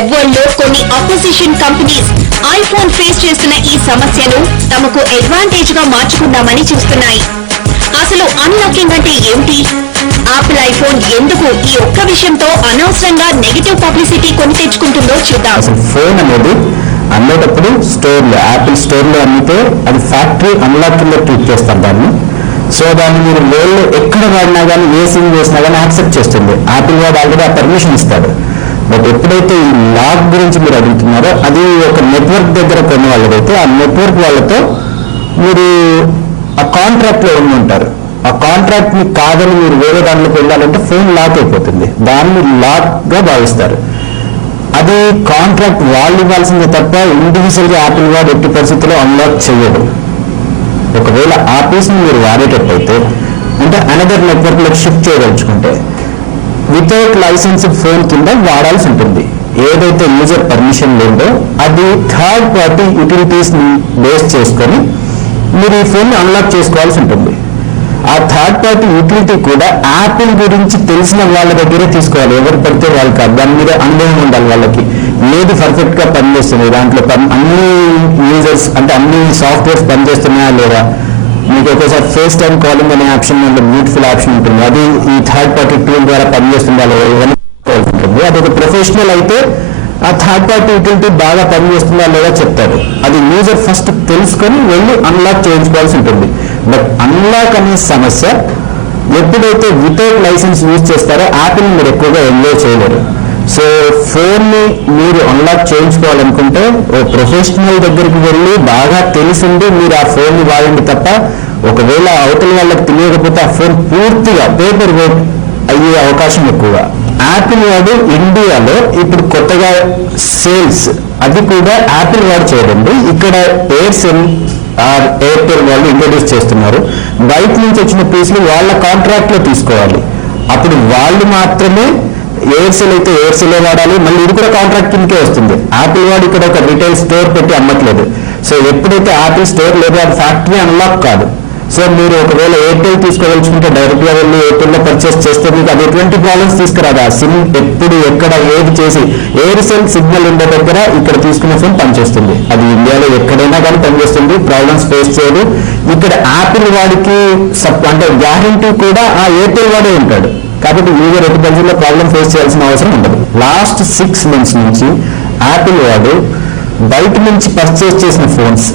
Web world లో కొన్ని opposition companies iPhone face చేస్తున్న ఈ సమస్యను తమకు అడ్వాంటేజ్ గా మార్చుకుందామని చూస్తున్నాయి. అసలు అన్లాకింగ్ అంటే ఏమిటి? ఆపిల్ ఐఫోన్ ఎందుకు ఈ ఒక్క విషయంతో అనవసరంగా నెగటివ్ పబ్లిసిటీ కొని తెచ్చుకుంటుందో చూద్దాం. అసలు ఫోన్ అనేది అమ్మేటప్పుడు స్టోర్లో యాపిల్ స్టోర్లో అమ్మితే అది ఫ్యాక్టరీ అన్లాకింగ్ ట్రీట్ చేస్తారు దాన్ని. సో దాన్ని మీరు వేళ్ళు ఎక్కడ వాడినా కానీ ఏ సిమ్ చేసినా కానీ యాక్సెప్ట్ చేస్తుంది. యాపిల్ వాడు ఆల్రెడీ ఆ పర్మిషన్ ఇస్తాడు. బట్ ఎప్పుడైతే ఈ లాక్ గురించి మీరు అడుగుతున్నారో అది ఒక నెట్వర్క్ దగ్గర కొన్ని వాళ్ళదైతే ఆ నెట్వర్క్ వాళ్ళతో మీరు ఆ కాంట్రాక్ట్లో ఉంటారు. ఆ కాంట్రాక్ట్ ని కాదని మీరు వేరే దాంట్లోకి వెళ్ళాలంటే ఫోన్ లాక్ అయిపోతుంది. దాన్ని లాక్ గా భావిస్తారు. అది కాంట్రాక్ట్ వాళ్ళు ఇవ్వాల్సిందే తప్ప ఇండివిజువల్ గా యాపిల్ వాడు ఎట్టి పరిస్థితుల్లో అన్లాక్ చేయడు. ఒకవేళ ఆ పీస్ని మీరు వాడేటట్టయితే అంటే అనదర్ నెట్వర్క్ లో షిఫ్ట్ చేయదలుచుకుంటే వితౌట్ లైసెన్స్డ్ ఫోన్ కింద వాడాల్సి ఉంటుంది. ఏదైతే యూజర్ పర్మిషన్ లేదో అది థర్డ్ పార్టీ యూటిలిటీస్ ని బేస్ చేసుకొని మీరు ఈ ఫోన్ అన్లాక్ చేసుకోవాల్సి ఉంటుంది. ఆ థర్డ్ పార్టీ యూటిలిటీ కూడా యాపిల్ గురించి తెలిసిన వాళ్ళ దగ్గరే తీసుకోవాలి. ఎవరు పడితే వాళ్ళు కాదు. దాని మీద అనుభవం ఉండాలి వాళ్ళకి. ఏది పర్ఫెక్ట్ గా పనిచేస్తుంది, దాంట్లో అన్ని యూజర్స్ అంటే అన్ని సాఫ్ట్వేర్స్ పనిచేస్తున్నాయా లేదా, మీకు ఒకసారి ఫేస్ టైం కాలింగ్ అనే ఆప్షన్ బ్యూటిఫుల్ ఆప్షన్ ఉంటుంది. అది ఈ థర్డ్ పార్టీ టూల్ ద్వారా పనిచేస్తుందా లేదా ఇవన్నీ ఉంటుంది. అది ఒక ప్రొఫెషనల్ అయితే ఆ థర్డ్ పార్టీ యూటిలిటీ బాగా పనిచేస్తుందా లేదా చెప్తారు. అది యూజర్ ఫస్ట్ తెలుసుకొని వెళ్ళి అన్లాక్ చేయించుకోవాల్సి ఉంటుంది. బట్ అన్లాక్ అనే సమస్య ఎప్పుడైతే వితౌట్ లైసెన్స్ యూజ్ చేస్తారో యాపిల్ మీరు ఎక్కువగా ఎంజాయ్ చేయలేరు. సో ఫోన్ని మీరు అన్లాక్ చేయించుకోవాలనుకుంటే ఓ ప్రొఫెషనల్ దగ్గరికి వెళ్ళి బాగా తెలిసింది మీరు ఆ ఫోన్ని వాడండి తప్ప ఒకవేళ అవతల వాళ్ళకి తెలియకపోతే ఆ ఫోన్ పూర్తిగా పేపర్ వెయిట్ అయ్యే అవకాశం ఎక్కువగా. యాపిల్ వాడు ఇండియాలో ఇప్పుడు కొత్తగా సేల్స్ అది కూడా యాపిల్ వాడు చేయడండి. ఇక్కడ ఎయిర్సెల్ ఎయిర్టెల్ వాళ్ళు ఇంట్రొడ్యూస్ చేస్తున్నారు. బయట నుంచి వచ్చిన పీసులు వాళ్ళ కాంట్రాక్ట్ లో తీసుకోవాలి. అప్పుడు వాళ్ళు మాత్రమే ఎయిర్సెల్ అయితే ఎయిర్సెల్ వాడాలి. మళ్ళీ ఇది కూడా కాంట్రాక్ట్ కిందకే వస్తుంది. యాపిల్ వాడు ఇక్కడ ఒక రిటైల్ స్టోర్ పెట్టి అమ్మట్లేదు. సో ఎప్పుడైతే యాపిల్ స్టోర్ లేదో అది ఫ్యాక్టరీ అన్లాక్ కాదు. సో మీరు ఒకవేళ ఎయిర్టెల్ తీసుకోవాలనుకుంటే డైరెక్ట్ గా వెళ్ళి ఎయిర్టెల్ లో పర్చేస్ చేస్తే మీకు అది ఎటువంటి ప్రాబ్లమ్స్ తీసుకురాదు. ఆ సిమ్ ఎప్పుడు ఎక్కడ ఏది చేసి ఎయిర్సెల్ సిగ్నల్ ఉండే దగ్గర ఇక్కడ తీసుకున్న ఫోన్ పనిచేస్తుంది. అది ఇండియాలో ఎక్కడైనా కానీ పనిచేస్తుంది. ప్రాబ్లమ్స్ ఫేస్ చేయదు. ఇక్కడ యాపిల్ వాడికి అంటే గ్యారంటీ కూడా ఆ ఎయిర్టెల్ వాడే ఉంటాడు. కాబట్టి యూజర్ ఎట్టి పరిస్థితుల్లో ప్రాబ్లం ఫేస్ చేయాల్సిన అవసరం ఉండదు. లాస్ట్ 6 months నుంచి యాపిల్ వాడు బయట నుంచి పర్చేస్ చేసిన ఫోన్స్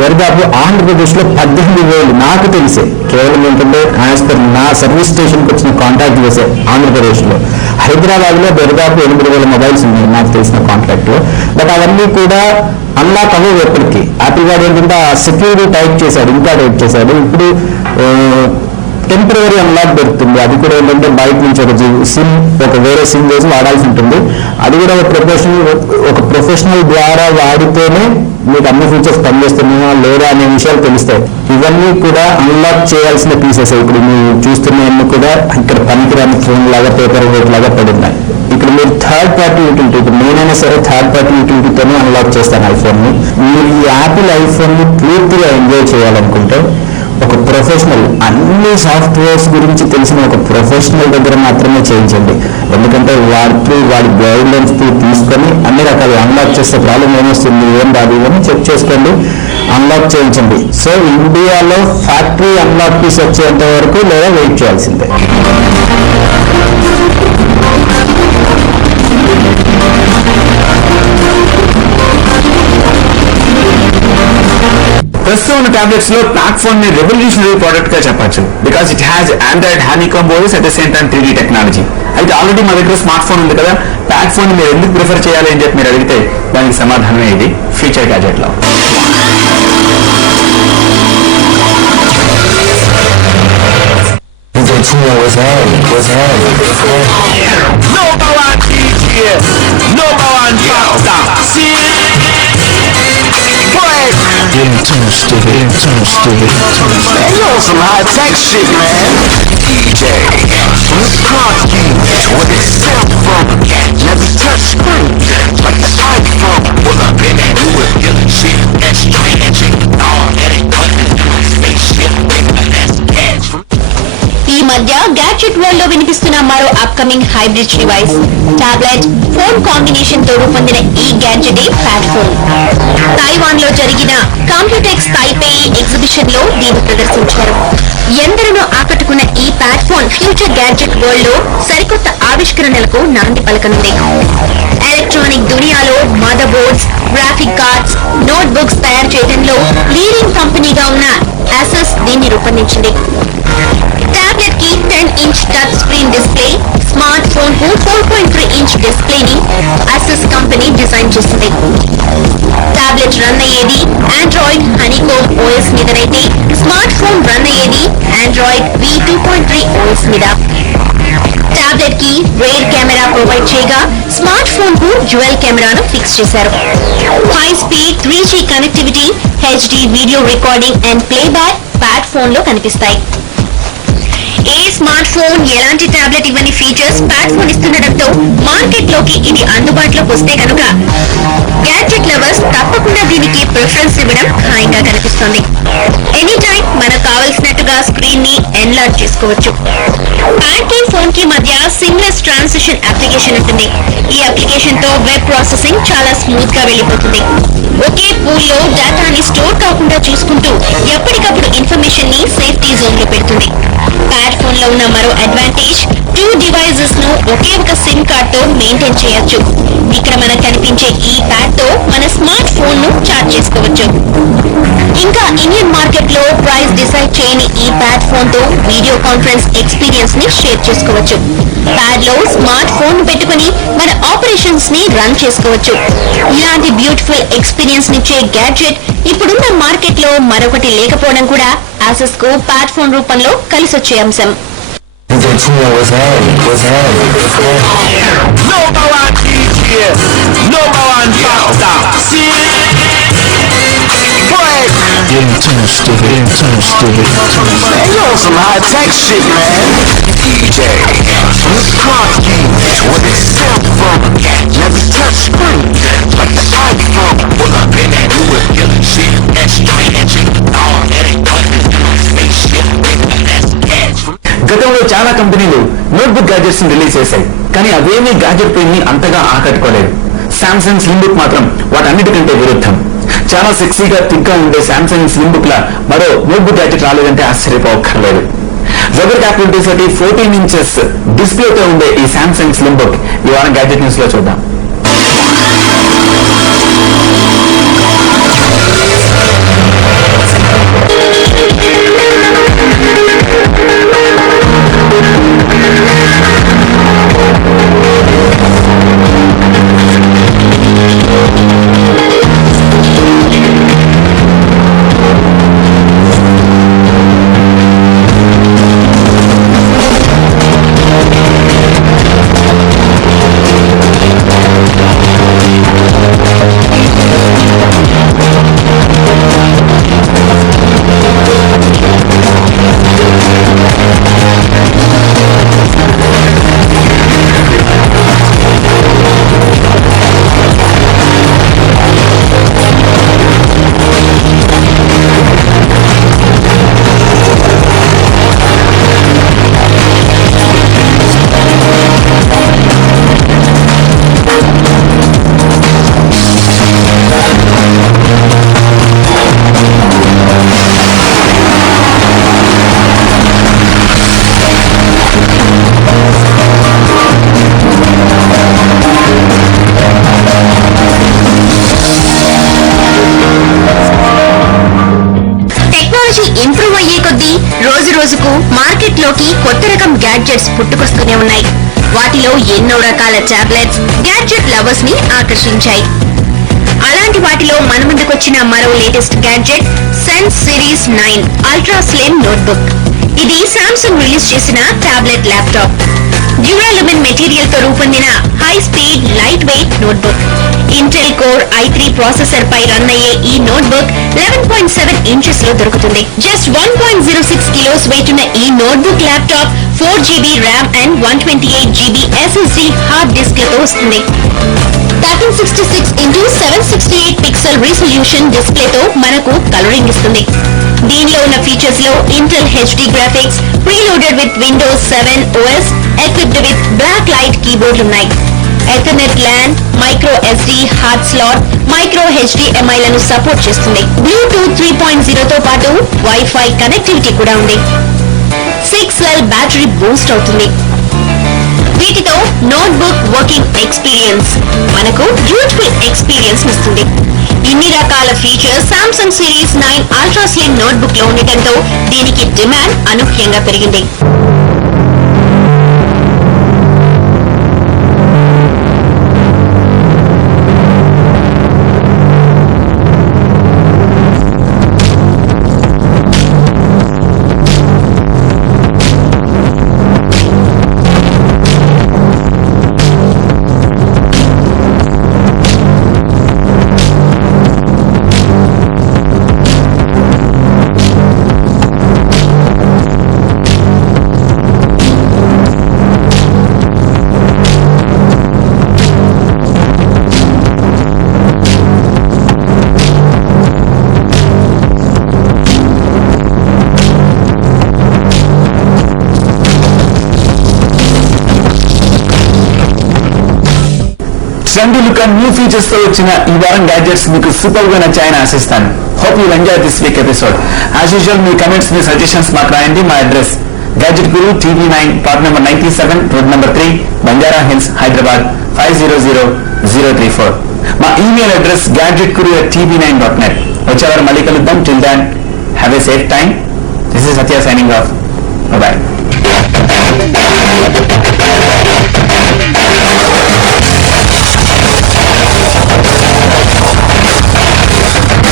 దరిదాపు ఆంధ్రప్రదేశ్లో 18,000 నాకు తెలిసే కేవలం ఏంటంటే యాజ్ పర్ నా సర్వీస్ స్టేషన్కి వచ్చిన కాంటాక్ట్ చేసే ఆంధ్రప్రదేశ్లో. హైదరాబాద్లో దరిదాపు 8,000 మొబైల్స్ ఉన్నాయి నాకు తెలిసిన కాంట్రాక్ట్లో. బట్ అవన్నీ కూడా అన్లాక్ అవ్వవు ఎప్పటికీ. యాపిల్ వాడు ఏంటంటే ఆ సెక్యూరిటీ టైప్ చేశాడు, ఇంకా టైప్ చేశాడు. ఇప్పుడు టెంపరీ అన్లాక్ దొరుకుతుంది. అది కూడా ఏంటంటే బయట నుంచి ఒక వేరే సిమ్ వేసి వాడాల్సి ఉంటుంది. అది కూడా ఒక ప్రొఫెషనల్ ద్వారా వాడితేనే మీకు అన్ని ఫీచర్స్ పనిచేస్తున్నాయా లేదా అనే విషయాలు తెలుస్తాయి. ఇవన్నీ కూడా అన్లాక్ చేయాల్సిన పీసెస్. ఇప్పుడు మీరు చూస్తున్నవన్నీ కూడా ఇక్కడ పనికిరాని ఫోన్ లాగా పేపర్ వెయిట్ లాగా పడున్నాయి. ఇక్కడ మీరు థర్డ్ పార్టీ యూటిలిటీ, ఇప్పుడు నేనైనా సరే థర్డ్ పార్టీ యూటిలిటీతోనే అన్లాక్ చేస్తాను ఐఫోన్ని. మీరు ఈ యాపిల్ ఐఫోన్ని పూర్తిగా ఎంజాయ్ చేయాలనుకుంటే ఒక ప్రొఫెషనల్ అన్ని సాఫ్ట్వేర్స్ గురించి తెలిసిన ఒక ప్రొఫెషనల్ దగ్గర మాత్రమే చేయించండి. ఎందుకంటే వాడి గైడ్లైన్స్ తీసుకొని అన్ని రకాలు అన్లాక్ చేస్తే ప్రాబ్లం ఏమొస్తుంది ఏం రాదు ఇవన్నీ చెక్ చేసుకోండి, అన్లాక్ చేయించండి. సో ఇండియాలో ఫ్యాక్టరీ అన్లాక్ పీస్ వచ్చేంత వరకు లేదా వెయిట్ చేయాల్సిందే. ప్రస్తుతం ఉన్న టాబ్లెట్స్ లో ప్లాట్ఫామ్ ని రెవల్యూషనరీ ప్రోడక్ట్ గా చెప్పచ్చు. Because it has Android Honeycomb OS at the same time 3D technology. అయితే ఆల్రెడీ మా దగ్గర స్మార్ట్ ఫోన్ ఉంది కదా, ప్లాట్ఫామ్ ని మీరు ఎందుకు ప్రిఫర్ చేయాలి అని చెప్పి మీరు అడిగితే దానికి సమాధానమే ఇది ఫీచర్ గ్యాజెట్ లో. You know some high tech shit, man. DJ, let's cross you. With a cell phone, never touch screen, like the iPhone. Pull up in that new shit, that's tragic. All that ain't nothing to my spaceship, baby, that's catch. ఈ మధ్య gadget world లో వినిపిస్తున్న మరో upcoming hybrid device tablet phone combination తో రూపొందిన ఈ gadget pad phone. Taiwan లో జరిగిన కాంప్యూటెక్స్ తైపే ఎగ్జిబిషన్ లో దీన్ని ప్రదర్శించారు. ఎందరినో ఆకట్టుకున్న ఈ pad phone future gadget world లో సరికొత్త ఆవిష్కరణలకు నాంది పలకనుంది. ఎలక్ట్రానిక్ దునియాలో motherboards, graphic cards, notebooks తయారు చేయడంలో లీడింగ్ కంపెనీగా ఉన్న ఆసస్ దీన్ని రూపొందించింది. టాబ్లెట్ కి 10-inch touch screen display, smartphone కు 4.3-inch డిస్ప్లే ని ఆసస్ కంపెనీ డిజైన్ చేసింది. టాబ్లెట్ రన్ అయ్యేది ఆండ్రాయిడ్ హనీకోమ్ ఓఎస్ మీదనైతే స్మార్ట్ ఫోన్ రన్ అయ్యేది ఆండ్రాయిడ్ V2.3 ఓఎస్ మీద. టాబ్లెట్ కి రేర్ కెమెరా ప్రొవైడ్ చేయగా స్మార్ట్ ఫోన్ కు డ్యూయల్ కెమెరాను ఫిక్స్ చేశారు. High speed 3G connectivity, HD video recording and playback pad phone లో కనిపిస్తాయి. ఏ స్మార్ట్ ఫోన్ ఎలాంటి టాబ్లెట్ ఇవన్నీ ఫీచర్స్ ప్యాడ్ ఫోన్ ఇస్తుండటంతో మార్కెట్ లోకి ఇది అందుబాటులోకి వస్తే కనుక గ్యాడ్జెట్ లవర్స్ తప్పకుండా దీనికి ప్రిఫరెన్స్ ఇవ్వడం ఖాయంగా కనిపిస్తోంది. ఎనీ టైం మనకు కావలసినట్టుగా స్క్రీన్ ని ఎన్లార్జ్ చేసుకోవచ్చు. ప్యాడ్ కి ఫోన్ కి మధ్య సిమ్లెస్ ట్రాన్సిషన్ అప్లికేషన్ ఉంటుంది. ఈ అప్లికేషన్ తో వెబ్ ప్రాసెసింగ్ చాలా స్మూత్ గా వెళ్లిపోతుంది. ఒకే పూల్ లో డేటాని స్టోర్ కాకుండా చూసుకుంటూ ఎప్పటికప్పుడు ఇన్ఫర్మేషన్ ని సేఫ్టీ జోన్ లో పెడుతుంది. ప్యాడ్ ఫోన్ లో ఉన్న మరో అడ్వాంటేజ్ 2 డివైజెస్ ను ఒకే ఒక సిమ్ కార్డ్ తో మెయింటైన్ చేయొచ్చు. ఇక్కడ మనకు కనిపించే ఈ ప్యాడ్ తో మన స్మార్ట్ ఫోన్ ను చార్జ్ చేసుకోవచ్చు. ఇంకా ఇండియన్ మార్కెట్ లో ప్రైస్ డిసైడ్ చేయని ఈ ప్యాడ్ ఫోన్ తో వీడియో కాన్ఫరెన్స్ ఎక్స్పీరియన్స్ ని షేర్ చేసుకోవచ్చు. ప్యాడ్ లో స్మార్ట్ ఫోన్ పెట్టుకుని మన ఆపరేషన్స్ ని రన్ చేసుకోవచ్చు. ఇలాంటి బ్యూటిఫుల్ ఎక్స్పీరియన్స్ నిచ్చే గ్యాడ్జెట్ ఇప్పుడున్న మార్కెట్ లో మరొకటి లేకపోవడం కూడా ఆసస్ కు ప్యాడ్ ఫోన్ రూపంలో కలిసొచ్చే అంశం. Man, you on some high-tech shit, man. DJ, rock you to the cell phone. Never touch screen like the iPhone. Pull up in that new killer shit. Extra engine, all that ain't buttons in my spaceship. That's catch from గతంలో చాలా కంపెనీలు notebook gadgets release చేశాయి, కానీ అవేమీ gadget Prem ని అంతగా ఆకట్టుకోలేదు. Samsung slim book మాత్రం వాటన్నిటికంటే విరుద్ధం. చాలా సెక్సీగా థిక్గా ఉండే శాంసంగ్ స్లిమ్ బుక్ లా మరో నోట్బుక్ గ్యాడ్జెట్ రాలేదంటే ఆశ్చర్యపోక్కర్లేదు. జబర్ క్యాపిటల్స్ తోటి 14 inches డిస్ప్లేతో ఉండే ఈ శాంసంగ్ స్లిమ్ బుక్ ఈ వారం గ్యాడ్జెట్ న్యూస్ లో చూద్దాం. ఇంప్రూవ్ అయ్యే కొద్దీ రోజు రోజుకు మార్కెట్ లోకి కొత్త రకం గ్యాడ్జెట్స్ పుట్టుకొస్తూనే ఉన్నాయి. వాటిలో ఎన్నో రకాల టాబ్లెట్స్ గ్యాడ్జెట్ లవర్స్ ని ఆకర్షించాయి. అలాంటి వాటిలో మన ముందుకొచ్చిన మరో latest gadget sense series 9 ultra slim notebook. ఇది సామ్సంగ్ రిలీజ్ చేసిన టాబ్లెట్ ల్యాప్టాప్. డ్యూరాలుమిన్ మెటీరియల్ తో రూపొందిన high speed lightweight notebook. Intel core i3 processor పై రన్ అయ్యే ఈ నోట్బుక్ 11.7 inches లో దొరుకుతుంది. జస్ట్ 1.06 kilos వెయిట్ ఉన్న ఈ notebook laptop 4GB RAM and 128GB SSD hard disk లతో వస్తుంది. 1366 x 768 పిక్సెల్ రిజల్యూషన్ డిస్ప్లేతో మనకు కలరింగ్ ఇస్తుంది. దీనిలో ఉన్న ఫీచర్స్ లో Intel HD graphics, preloaded with Windows 7 OS, equipped with black light keyboard ఉన్నాయి. Ethernet LAN, micro SD hard slot, micro HDMI లను support చేస్తుంది. బ్లూటూత్ 3.0 తో పాటు వైఫై కనెక్టివిటీ కూడా ఉంది. 612 బ్యాటరీ బూస్ట్ అవుతుంది. వీటితో నోట్బుక్ వర్కింగ్ ఎక్స్పీరియన్స్ మనకు బ్యూటిఫుల్ ఎక్స్పీరియన్స్ ఇస్తుంది. ఇన్ని రకాల features Samsung series 9 ultra slim notebook లో ఉండటంతో దీనికి డిమాండ్ అనూహ్యంగా పెరిగింది. Trendy look and new features తో వచ్చిన ఈ వారం గ్యాడ్జెట్స్ మీకు సూపర్ గా నచ్చాయని ఆశిస్తాను. Hope you enjoy this week episode. As usual మీ కమెంట్స్, మీ సజెషన్స్ మాకు రాయండి. మా address gadget guru TV9, plot number 97, road number 3, Banjara hills, Hyderabad 500034. మా ఈమెయిల్ అడ్రస్ gadgetguru@tv9.net. వచ్చేవారు మళ్ళీ కలుద్దాం. Till than have a safe time. This is Satya signing off. By.